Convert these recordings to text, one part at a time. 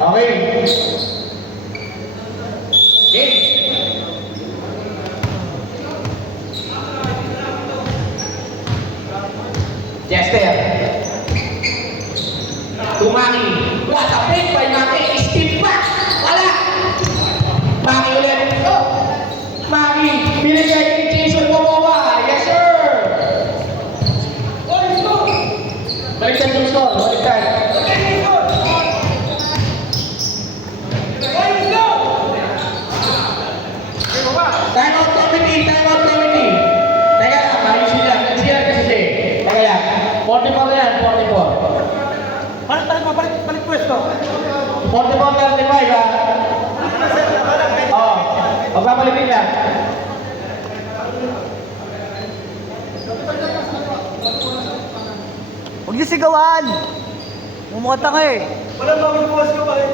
Okay. Game. Chester. Tumaki. What a pick by Maki. Step back. Wala. Maki ulit. Maki. Binigay ni Jason Momoa. Yes, sir. Baliktad yung score. Baliktad. Time out committee. Time out committee. Teka lang. Ayusin lang. Nag-CR kasi siya. Teka lang. 44 na yan. 44. Balik pwesto. 44, 35 ha? Oo. Magpapalitin lang. Huwag niyo sigawan. Mumukha tanga eh. Wala ba akong buwas ko ba eh?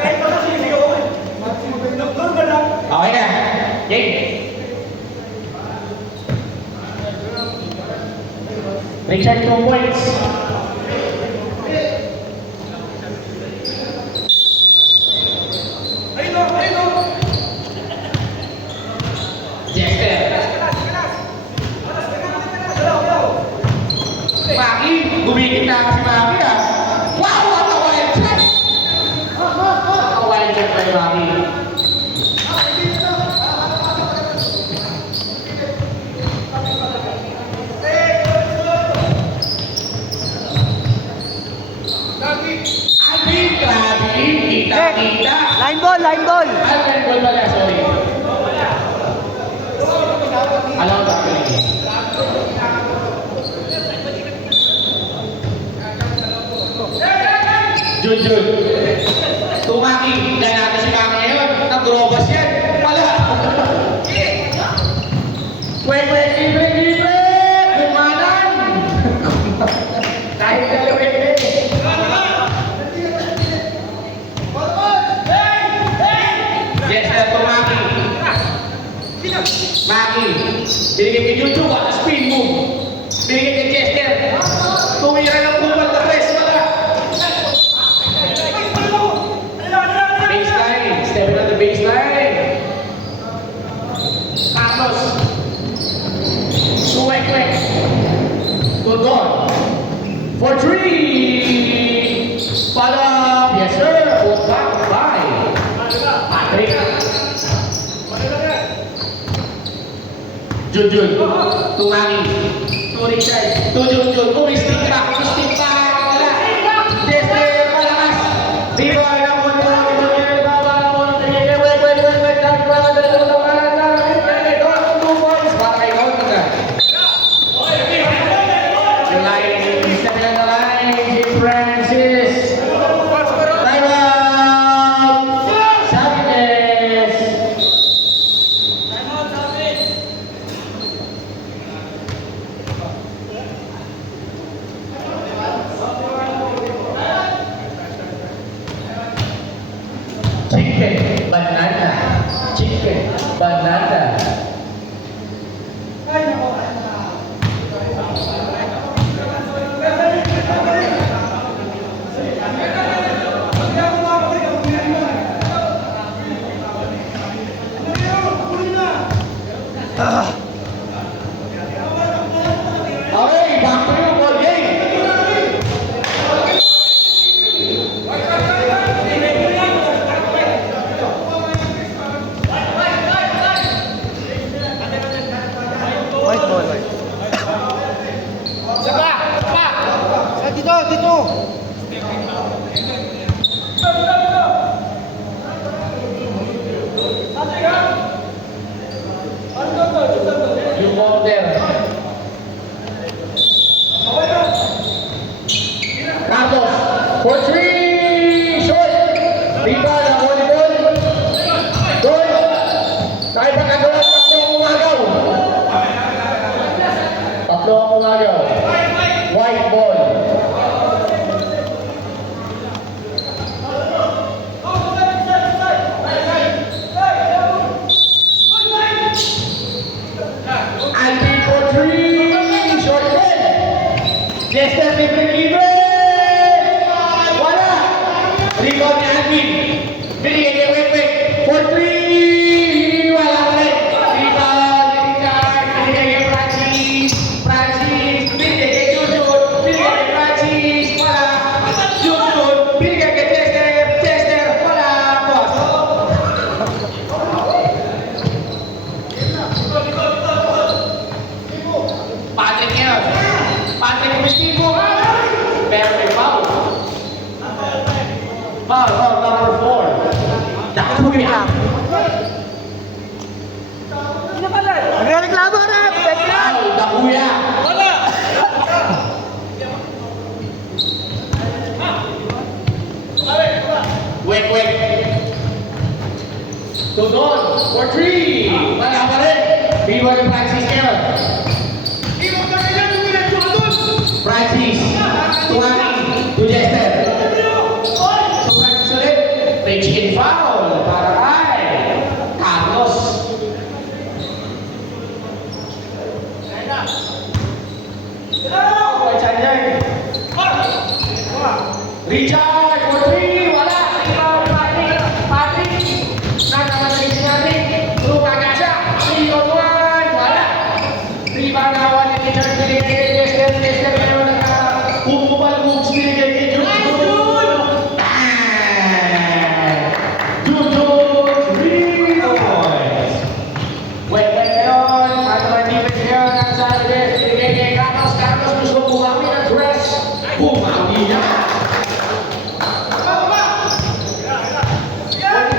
Kahit pa kasi sigaw ko eh. Doon ka lang. Okay na. Game. Richard 2 points. Ayun o, ayun o. Jester. Maki. Gumigit na si Maki ha. Wow! What a wild shot! What a wild shot by Maki. Alvin, grabe. Kita-kita. Line ball, line ball. Alvin, ball pala. Sorry. Alam ko ba? Jun. Tumaki. Dahil natin si Maki ngayon. Nag-robas yan. Wala. Libre. Gumanan. Kahit dalawin eh. Yes, sir. Tumaki. Maki. Binigay kay Juju. Wala spin move. Binigay kay Chester. Tumira ng kupal na press. Wala. Baseline. Stepping on the baseline. Carlos. Suwek. Tudon. For 3. Follow up. Yes, sir. Put back by Patrick. Jun. Tumaki. To Richard. To Jun. Stick back. Wala. Chester. Malakas. Diba na po. Chicken banana. Okay, back to you, ball game. White ball, white. Dito. You go there. Carlos, for 3, short. Diba na volleyball? Goal. Kahit ba kagawa, tatlo ang umagaw. White ball. Alvin for 3, short ball. Chester libre. Wala. Rebound ni Alvin. Foul on number 4. Dakuya. Nagreklamo na! Tekla! Foul, Dakuya. Wek. Dodon for 3. Wala pa rin. Viva ni Francis Aaron. Francis. Tuwani. To Jester. So Francis ulit. Rich in foul. Para kay Carlos. Richard for 3. Wala. Rebound Patrick. Nagkamalig si Patrick. Through Kagasha. 3 on 1. Wala. Rebound nawan ni Richard. Binigay kay Jester. Jester ngayon bumubal moves binigay kay Jude. Jude 3 points. Wait ngayon. At naman defense ngayon ang Saturday. Binigay kay Carlos. Carlos gusto bumawi ng dress. Bumawi na.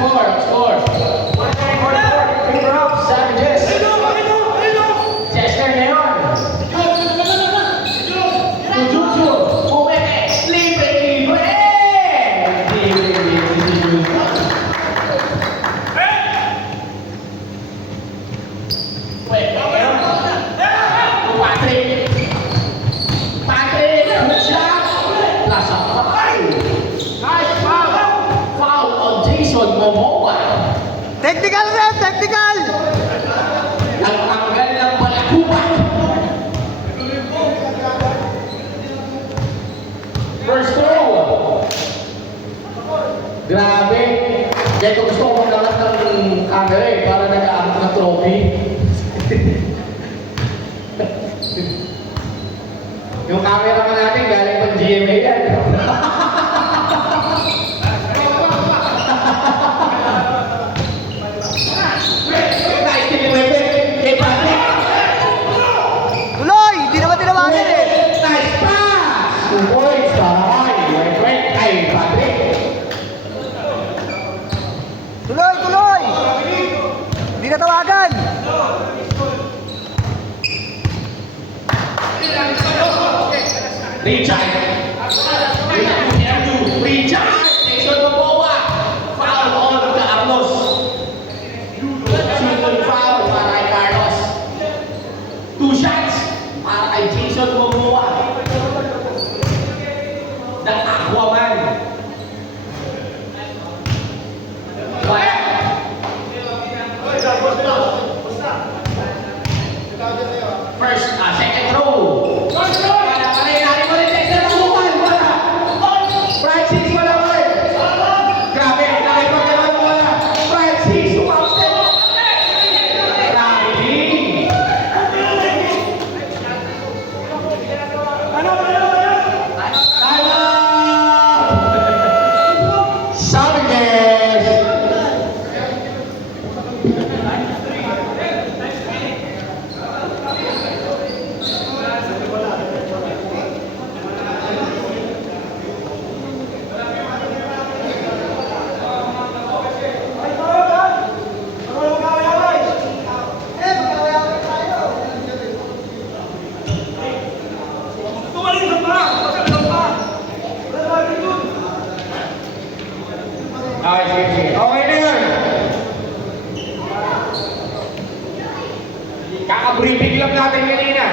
44 score. Finger up, Savages. Chester ngayon. Jujutsu. Umeke. Libre. Wait, ngayon. Patrick. Good shot. Plus a five. Nice foul. Foul on Jason Momoa. Technical rin! Technical! Nagtanggal ng balakupan. First throw. Grabe. Kaya kung gusto ko magkakat ng camera eh, para nag-aabot ng trophy. Yung camera ka natin galing pang GMA yan. Nice tiniwebe. Kay Patrick. Tuloy! Hindi naman tinawagan eh! Nice pass! 2 points para kay Patrick. Tuloy! Hindi natawagan! Richard. Richard. Jason Momoa. Foul on Carlos. Shooting foul para kay Carlos. 2 shots para kay Jason Momoa. The Aquaman. Wala. Second throw. Wala pa rin. Nari mo rin. Dexter Mabukan. Wala. Francis. Wala pa rin. Grabe. Nakipagkaroon. Wala. Francis. Tumapstep. Riley. Savages. Sige. Okay na yun. Kaka-briefing lang natin kanina.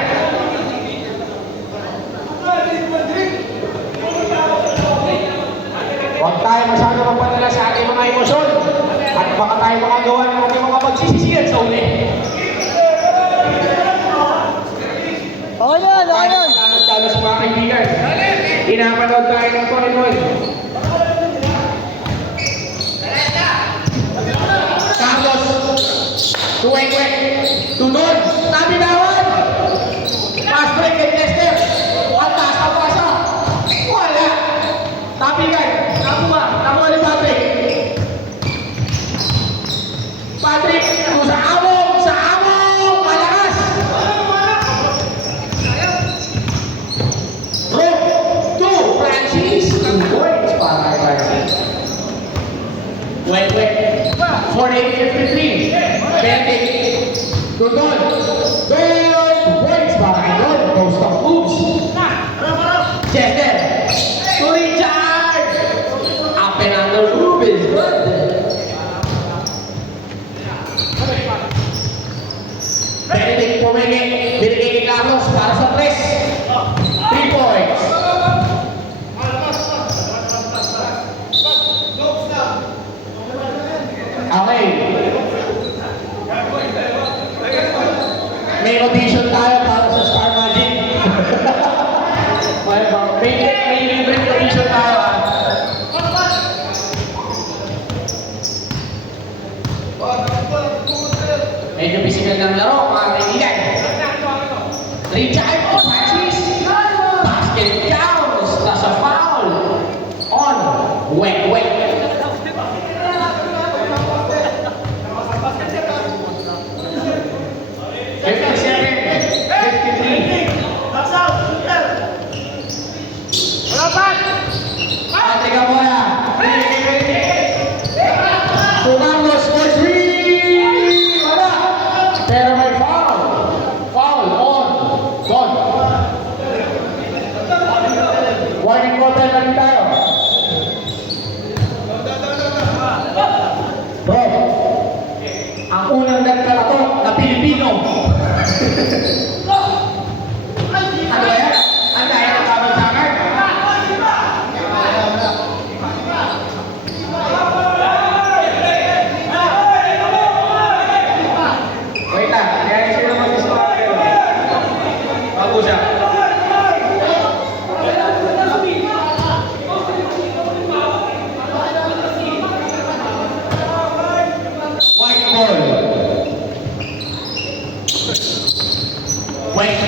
Huwag tayo masyado magpadala sa ating mga emosyon at baka tayo makagawa ng ating mga pagsisisiyan sa uli. Okay na! Talo sa mga kaibigan. Pinapanood tayo ng Pokemon. Carlos. Tuwek-wek. Tudon. Nabitawan. Pass break kay Lester. Atas. Apasa. Wala. Tapigan. Nakuha. Nakuha ni Patrick. Patrick. Sa among. Sa among. Malakas. Throw. 2. Francis. 2 points. Wait. 48-53. Benedict. Dudon. Points para kay Don. Post of moves. Chester. To Richard. Up and under move is good. Benedict pumili. Binigay kay Carlos para sa 3. 3 points. Okay. May audition tayo para sa Star Magic. may libreng audition tayo. Medyo physical ng laro, mga kaibigan. Richard Francis. Basket counts. That's a foul. On. Wet. 53. Teka muna. Tumangos for 3. Wala. Pero may foul. Foul on. Gone. Warning quarter na rin tayo. Bro, ang unang nagkalato na Pilipino. Ano yan? Ang dahil ang kabansakan? Wait lang, kaya sila mag-isipag. Bago siya. White ball. Wait.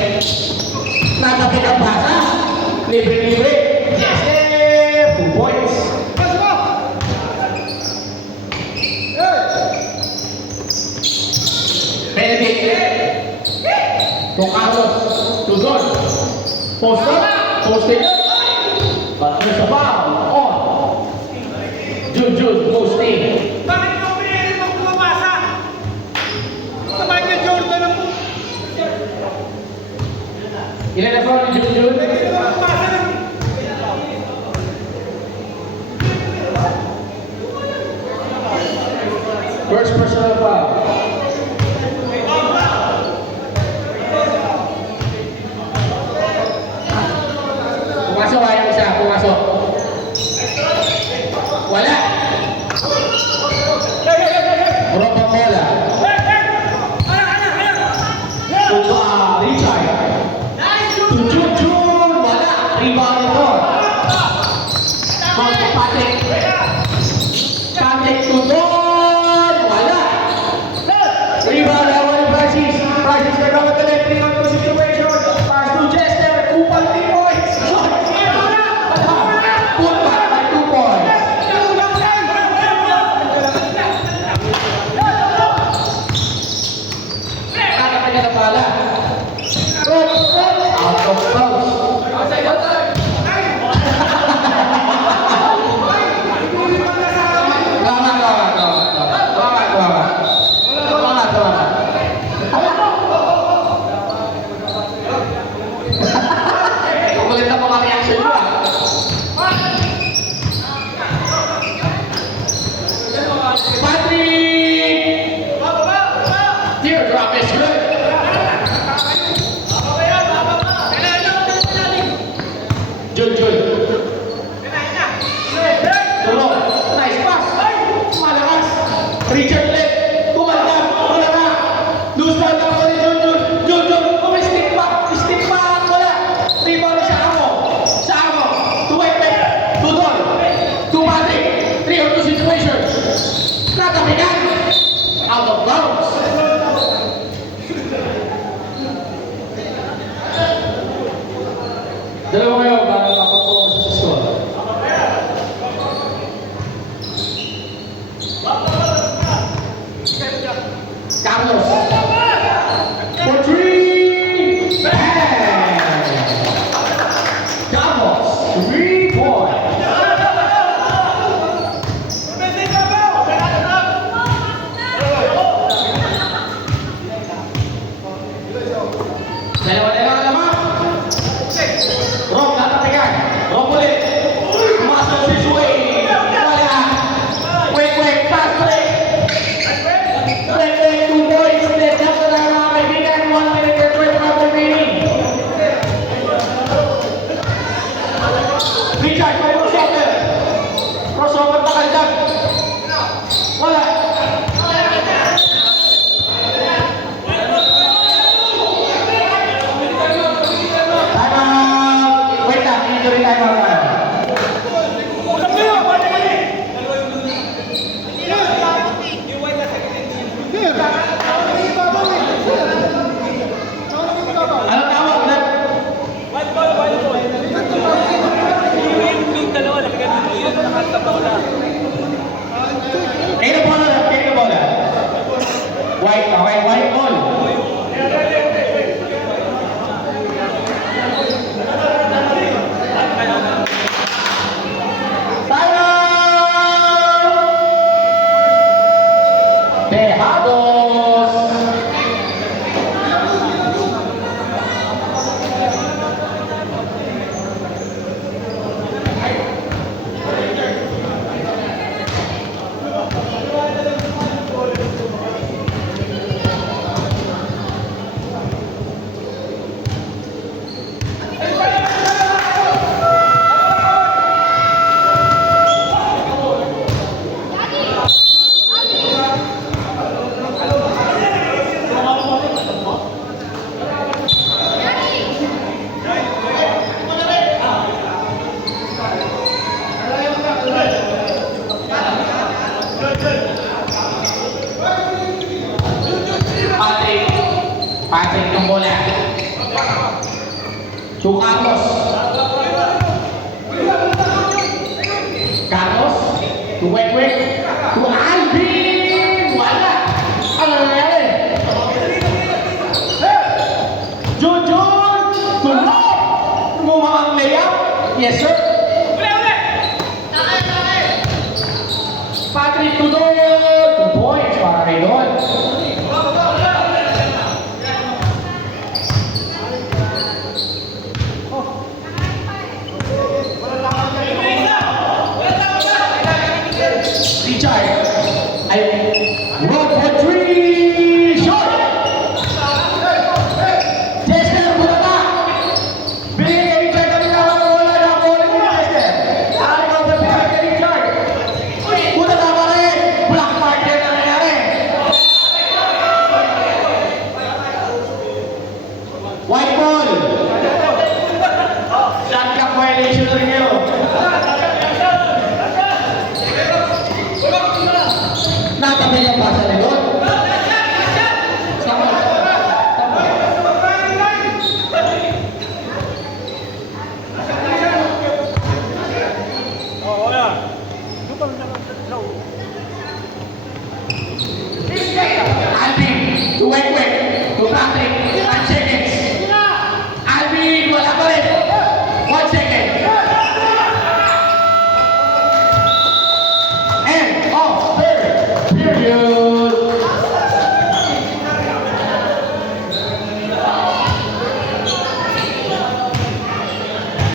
Natapit ang basa. Libre. Yes! 2 points. Benedict. To Carlos. To Don. Post up. Posting. But there's a foul. On. Jude. Posting. Bakit mo pinili mo kumabasa? Sa Michael Jordan ang Ilan na foul ni Jude? kumabasa ng First personal foul. Pumasok yung isa. Pumasok. Wala. Ropa bola. Richard. To Jude. Wala. Rebound ito. Patrick. Patrick to Don. Wala. Rebound na wala Francis. Francis nagawa ka lang 3-on-2 situation. Pass to Chester. Upal 3 points. Put back by 2 points. Nakatagal na pala. Out of bounds. Kukulit na mga reaction mo ah. Patrick! Teardrop is good. Jude. Tulog. Nice pass. Malakas. Richard left. Kumandam. Wala. Loose ball lang ko ni Jude. Stick back. Wala. Rebound na sa Amo. To White. To Don. To Patrick. 3-on-2 situation. Natapigan. Out of bounds. Dalawa kayo para mapapokus sa score. Carlos. For 3. Bang! Carlos. 3 points. Richard, may crossover. Crossover na kaldag. Wala. Time out. Wait lang, injury time out na. Ulam kayo, balik kami. Ano tawag na? White ball. Yung dalawa, lagyan mo yun, nakatabaw na. Take the ball na, take the ball na. White, okay, white ball. Tejados. Patrick ng bola. To Carlos. Carlos. To Wekwek. To Alvin. Wala. Ano nangyari? Jun. To Rob. Gumawa ang layup. Yes sir.